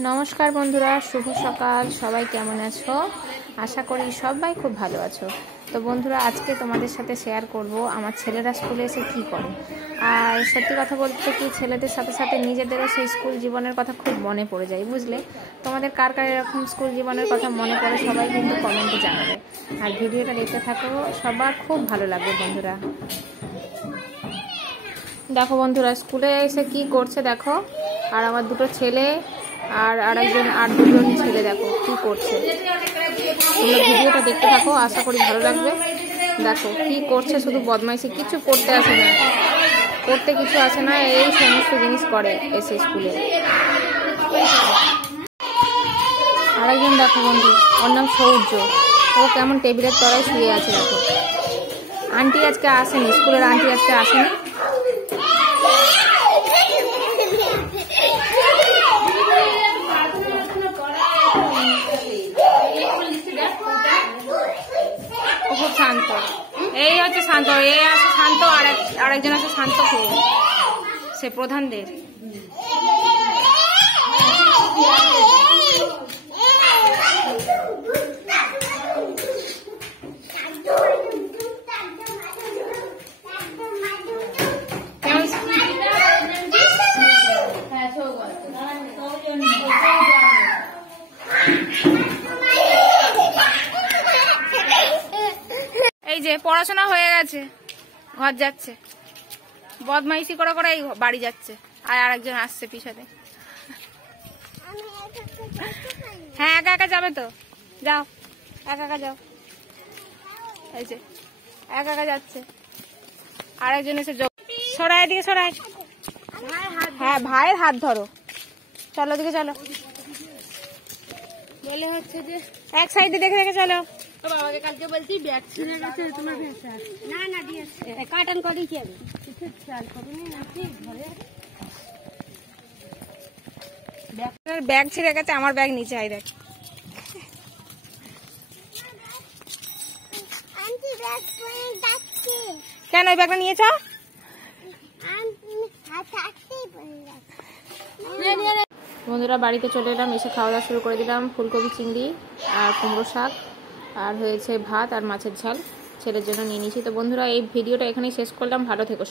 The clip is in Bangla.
नमस्कार बंधुरा शुभ सकाल सबाई केमन आछो आशा करी सबाई खूब भालो आछो। तो बंधुरा आज के तुम्हारे साथे शेयर करब आमार छेलेरा स्कूले एसे कि करे और सत्यि कथा बोलते कि छेलेदेर साथे साथे निजेदेरो सेई स्कूल जीवनेर कथा खूब मने पड़े जाय बुझले। तोमादेर कार कार एरकम स्कूल जीवनेर कथा मने पड़े सबाई किन्तु कमेंटे जानाबे और भिडियोटा देखते थाको सबार खूब भालो लागबे बंधुरा। देखो बंधुरा स्कूले एसे कि करछे देखो और आमार दुटो छेले और दुजन छेले देखो कि करछे। তোমরা ভিডিওটা দেখতে থাকো আশা করি ভালো লাগবে। দেখো কি করছে শুধু বদমাইশি কিছু করতে আসে না এই সমস্ত জিনিস করে এসে স্কুলে। আরেকজন দেখো বন্ধু ওর নাম সৌর্য ও কেমন টেবিলের তলায় শুয়ে আছে দেখো। আন্টি আজকে আসেনি স্কুলের আন্টি আজকে আসেনি। খুব শান্ত এই হচ্ছে শান্ত এই আছে শান্ত আরেকজন আছে শান্ত খুব সে প্রধানদের। এই যে পড়াশোনা হয়ে গেছে ঘর যাচ্ছে বদমাইশি করে করে বাড়ি যাচ্ছে আর আরেকজন আসছে পিছনে। হ্যাঁ একা একা যাবে তো যাও একা একা যাও। এই যে একা একা যাচ্ছে আরেকজন এসে সরাই দিকে সরাই। হ্যাঁ ভাইয়ের হাত ধরো চলো দিকে চলো বলে হচ্ছে যে এক সাইডে দেখে দেখে চলো। বাবাকে কালকে বলছি ব্যাগ ছিঁড়ে গেছে তোমার ভেসা না না দিয়েছে কাটন করি কি হবে কিছু চাল করুন নাকি ঘরে ব্যাগ ছিঁড়ে গেছে আমার ব্যাগ নিচে আই দেখ। আন্টি ব্যাগ পড়ে যাচ্ছে কেন এই ব্যাগটা নিয়েছো? বন্ধুরা বাড়িতে চলে এলাম এসে খাওয়া দাওয়া শুরু করে দিলাম। ফুলকপি চিংড়ি আর কুমড়ো শাক আর হয়েছে ভাত আর মাছের ঝাল ছেলের জন্য নিয়ে নিয়েছি। তো বন্ধুরা এই ভিডিওটা এখানেই শেষ করলাম। ভালো থেকো।